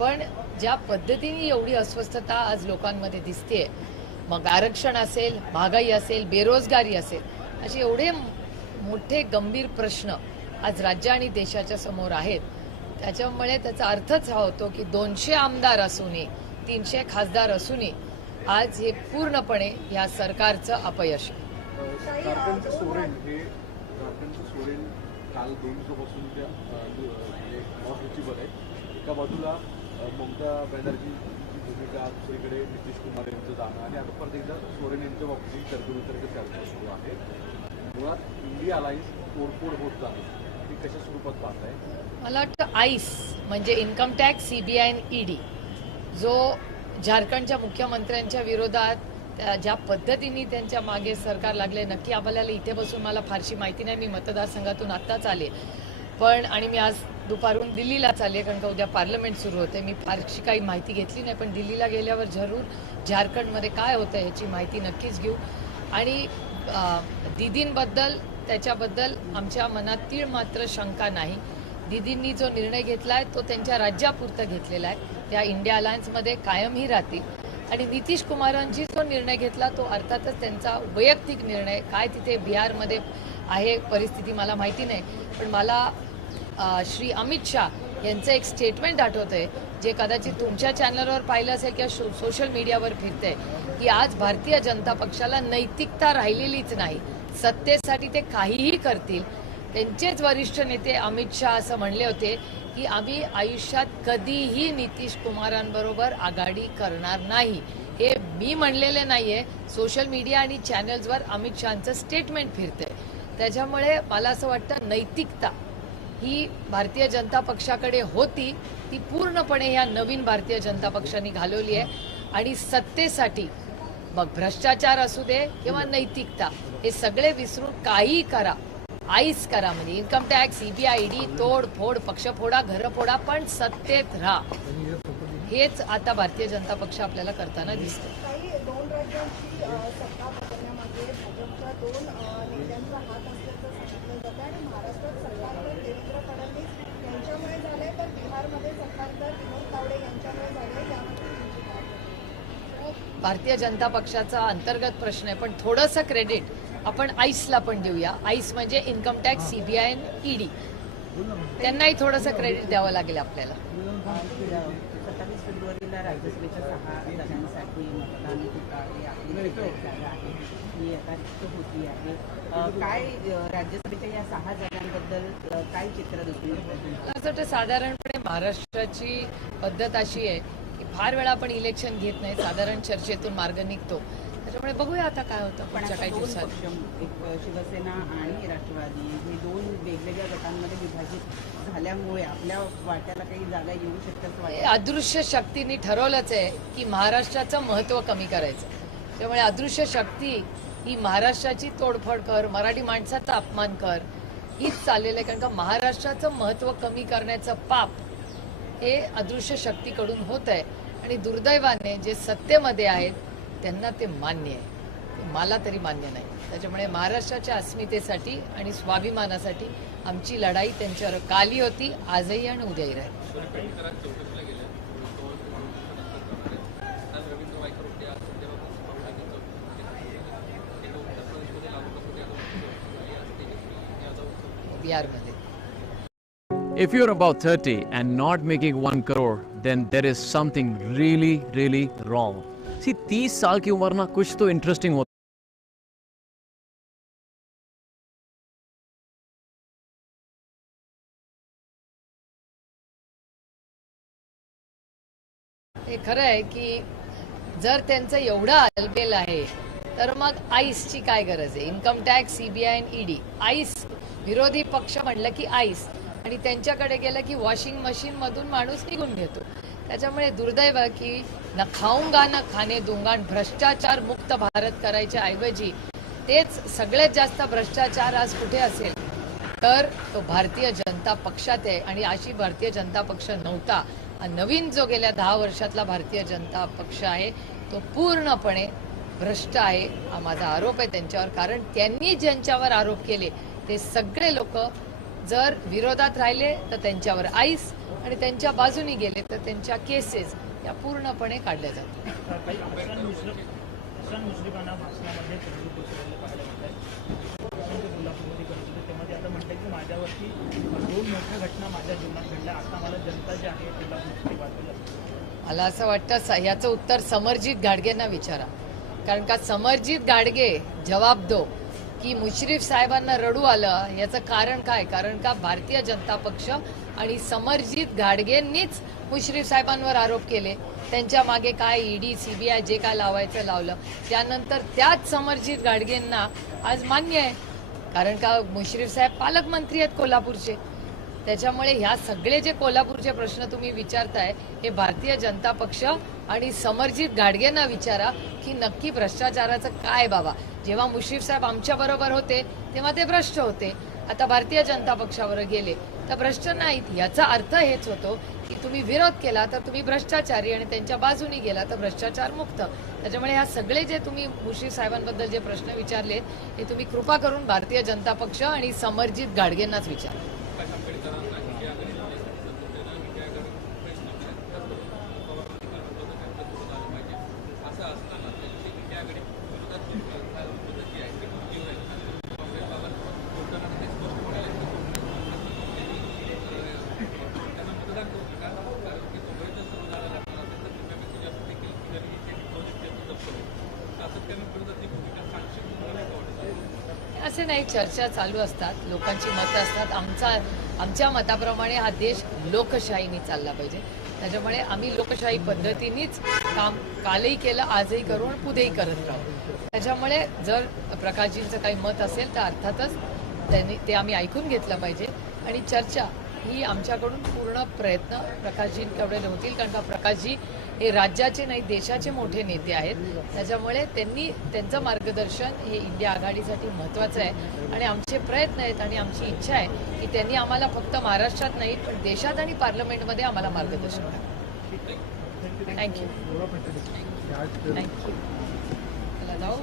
पण ज्या पद्धतीने एवढी अस्वस्थता आज लोकांमध्ये दिसते मग आरक्षण असेल महागाई असेल बेरोजगारी असेल असे एवढे मोठे गंभीर प्रश्न आज राज्य आणि देशाच्या समोर आहेत त्याच्यामुळे त्याचा अर्थच हा होतो की दोनशे आमदार असूनही तीनशे खासदार असूनही आज हे पूर्णपणे या सरकारचं अपयश आहे काल दोन दिवसापासून त्या एका बाजूला ममता बॅनर्जी भूमिका दुसरीकडे नितीश कुमार यांचं जाणं आणि आता परत एकदा सोरेन यांच्या बाबतीत तर्कवितर्क चर्चा सुरू आहे. मुळात इंडिया अलायन्स तोडफोड होत जाणं हे कशा स्वरूपात पाहताय? मला वाटतं आईस म्हणजे इन्कम टॅक्स सीबीआय आणि ईडी जो झारखंडच्या मुख्यमंत्र्यांच्या विरोधात त्या- ज्या पद्धतीने त्यांच्या मागे सरकार लागले नक्की आपल्याला इथे बसून मला फारशी माहिती नाही. मी मतदारसंघातून आत्ताच आले. पण आणि मी आज दुपारून दिल्लीलाच आहे कारण का उद्या पार्लमेंट सुरू होते. मी फारशी काही माहिती घेतली नाही पण दिल्लीला गेल्यावर जरूर झारखंडमध्ये काय होतं याची माहिती नक्कीच घेऊ. आणि दिदींबद्दल त्याच्याबद्दल आमच्या मनात तीळ मात्र शंका नाही. दिदींनी जो निर्णय घेतला आहे तो त्यांच्या राज्यापुरतं घेतलेला आहे. त्या इंडिया अलायन्समध्ये कायमही राहतील. आणि नितीश कुमारांची जो निर्णय घेतला तो अर्थातच त्यांचा वैयक्तिक निर्णय. काय तिथे बिहारमध्ये आहे परिस्थिती मला माहिती नाही पण मला श्री अमित शाह यांचं एक स्टेटमेंट आठवतंय जे कदाचित तुमच्या चॅनलवर पाहिलं असेल किंवा शो सोशल मीडियावर फिरतंय की आज भारतीय जनता पक्षाला नैतिकता राहिलेलीच नाही. सत्तेसाठी ते काहीही करतील त्यांचेच वरिष्ठ नेते अमित शहा असं म्हणले होते की आम्ही आयुष्यात कधीही नितीश कुमारांबरोबर आघाडी करणार नाही. हे मी म्हणलेले नाहीये. सोशल मीडिया आणि चॅनल्सवर अमित शहाचं स्टेटमेंट फिरतंय. त्याच्यामुळे मला असं वाटतं नैतिकता ही भारतीय जनता पक्षाकडे होती. ती पूर्णपणे या नवीन भारतीय जनता पक्षाने घालवली आहे. आणि सत्तेसाठी मग भ्रष्टाचार असू दे किंवा नैतिकता हे सगळे विसरून काही करा. आईस करा म्हणजे इन्कम टॅक्स सीबीआय ईडी तोड फोड पक्ष फोडा घर फोडा पण सत्तेत राहा. हेच आता भारतीय जनता पक्ष आपल्याला करताना दिसतो? भारतीय जनता पक्षाचा अंतर्गत प्रश्न आहे पण थोडंसं क्रेडिट आपण आईसला पण देऊया. आईस म्हणजे इन्कम टॅक्स सीबीआय आणि ईडी त्यांनाही थोडंसं क्रेडिट द्यावं लागेल आपल्याला. सत्तावीस फेब्रुवारीला राज्यसभेच्या सहा जागांसाठी मतदान होतं आहे आपली एक जागा आहे. ही आता रिक्त होती आहे. अ, काय अ, राज्यसभेच्या या सहा जागांबद्दल अ, काय चित्र दिसून येतं मला असं वाटतं साधारणपणे महाराष्ट्राची पद्धत अशी आहे की फार वेळा आपण इलेक्शन घेत नाही साधारण चर्चेतून मार्ग निघतो. त्याच्यामुळे बघूया आता काय होतं. पण आता काही दोन दिवसात. पक्ष एक शिवसेना आणि राष्ट्रवादी हे दोन वेगवेगळ्या गटांमध्ये विभाजित झाल्यामुळे आपल्या वाट्याला काही जागा येऊ शकतात हे वाटतं. अदृश्य शक्तीने ठरवलंच आहे की महाराष्ट्राचं महत्त्व कमी करायचं. त्यामुळे अदृश्य शक्ती ही महाराष्ट्राची तोडफोड कर मराठी माणसाचा अपमान कर हीच चाललेलं आहे. कारण का महाराष्ट्राचं महत्त्व कमी करण्याचं पाप हे अदृश्य शक्तीकडून होत आहे आणि दुर्दैवाने जे सत्तेमध्ये आहेत त्यांना ते मान्य आहे. मला तरी मान्य नाही. त्याच्यामुळे महाराष्ट्राच्या अस्मितेसाठी आणि स्वाभिमानासाठी आमची लढाई त्यांच्यावर काली होती आजही आणि उद्याही राहील. बिहारमध्ये. If you're about 30 and not making 1 crore, then there is something really, really wrong. सी तीस साल की उम्र ना कुछ तो इंटरेस्टिंग होता. हे खरं आहे की जर त्यांचं एवढं अलबेल आहे तर मग आईसची काय गरज आहे? Income tax CBI and ED ICE विरोधी पक्ष म्हणलं की आईस. आणि त्यांच्याकडे गेलं की वॉशिंग मशीन मधून माणूस निघून घेतो. त्याच्यामुळे दुर्दैव आहे की न खाऊंगा न खाणे दुंगाण भ्रष्टाचार मुक्त भारत करायच्या ऐवजी तेच सगळ्यात जास्त भ्रष्टाचार आज कुठे असेल? तर तो भारतीय जनता पक्षात आहे आणि अशी भारतीय जनता पक्ष नव्हता. हा नवीन जो गेल्या दहा वर्षातला भारतीय जनता पक्ष आहे तो पूर्णपणे भ्रष्ट आहे हा माझा आरोप आहे त्यांच्यावर. कारण त्यांनी ज्यांच्यावर आरोप केले ते सगळे लोक जर विरोधात राहिले तर त्यांच्यावर आईस आणि त्यांच्या बाजूनी गेले तर त्यांच्या केसेस या पूर्णपणे काढल्या जातील काही हसन मुश्रीफ हसन मुश्रीफांना भाषणामध्ये तंदूर कोसळलेलं पाहायला मिळत आहे ते कोल्हापूरमध्ये करत होते तेव्हा ते आता म्हणतात की माझ्यावरती दोन मोठ्या घटना माझ्या जीवनात घडल्या. आता मला जनता जी आहे कोल्हापूरची बाजूला मला असं वाटतं याचं उत्तर समरजित गाडगेंना विचारा. कारण का समरजित गाडगे जवाब दो की मुश्रीफ साहेबांना रडू आलं याचं कारण काय? कारण का भारतीय जनता पक्ष आणि समरजित गाडगेंनीच मुश्रीफ साहेबांवर आरोप केले. त्यांच्या मागे काय ईडी सीबीआय जे काय लावायचं लावलं. त्यानंतर त्याच समरजित गाडगेंना आज मान्य आहे. कारण का मुश्रीफ साहेब पालकमंत्री आहेत कोल्हापूरचे. त्याच्यामुळे ह्या सगळे जे कोल्हापूरचे प्रश्न तुम्ही विचारताय हे भारतीय जनता पक्ष आणि समरजित गाडगेंना विचारा की नक्की भ्रष्टाचाराचं काय बाबा. जेव्हा मुश्रीफ साहेब आमच्या बरोबर होते तेव्हा ते भ्रष्ट होते. आता भारतीय जनता पक्षावर गेले. तर भ्रष्ट नाहीत. याचा अर्थ हेच होतो की तुम्ही विरोध केला तर तुम्ही भ्रष्टाचारी आणि त्यांच्या बाजूनी गेला तर भ्रष्टाचार मुक्त. त्याच्यामुळे ह्या सगळे जे तुम्ही मुश्रीफ साहेबांबद्दल जे प्रश्न विचारले हे तुम्ही कृपा करून भारतीय जनता पक्ष आणि समरजित गाडगेंनाच विचारा. असं नाही चर्चा चालू असतात. लोकांची मतं असतात. आमचा आमच्या मताप्रमाणे हा देश लोकशाहीने चालला पाहिजे. त्याच्यामुळे आम्ही लोकशाही पद्धतीनेच काम कालही केलं आजही करू आणि पुढेही करत राहू. त्याच्यामुळे जर प्रकाशजींचं काही मत असेल तर अर्थातच त्यांनी ते आम्ही ऐकून घेतलं पाहिजे. आणि चर्चा ही आमच्याकडून पूर्ण प्रयत्न प्रकाशजींकडे होतील कारण का प्रकाशजी हे राज्याचे नाही देशाचे मोठे नेते आहेत. त्याच्यामुळे त्यांनी त्यांचं मार्गदर्शन हे इंडिया आघाडीसाठी महत्त्वाचं आहे. आणि आमचे प्रयत्न आहेत आणि आमची इच्छा आहे की त्यांनी आम्हाला फक्त महाराष्ट्रात नाही पण देशात आणि पार्लमेंटमध्ये आम्हाला मार्गदर्शन करावं थँक्यू थँक्यू मला जाऊ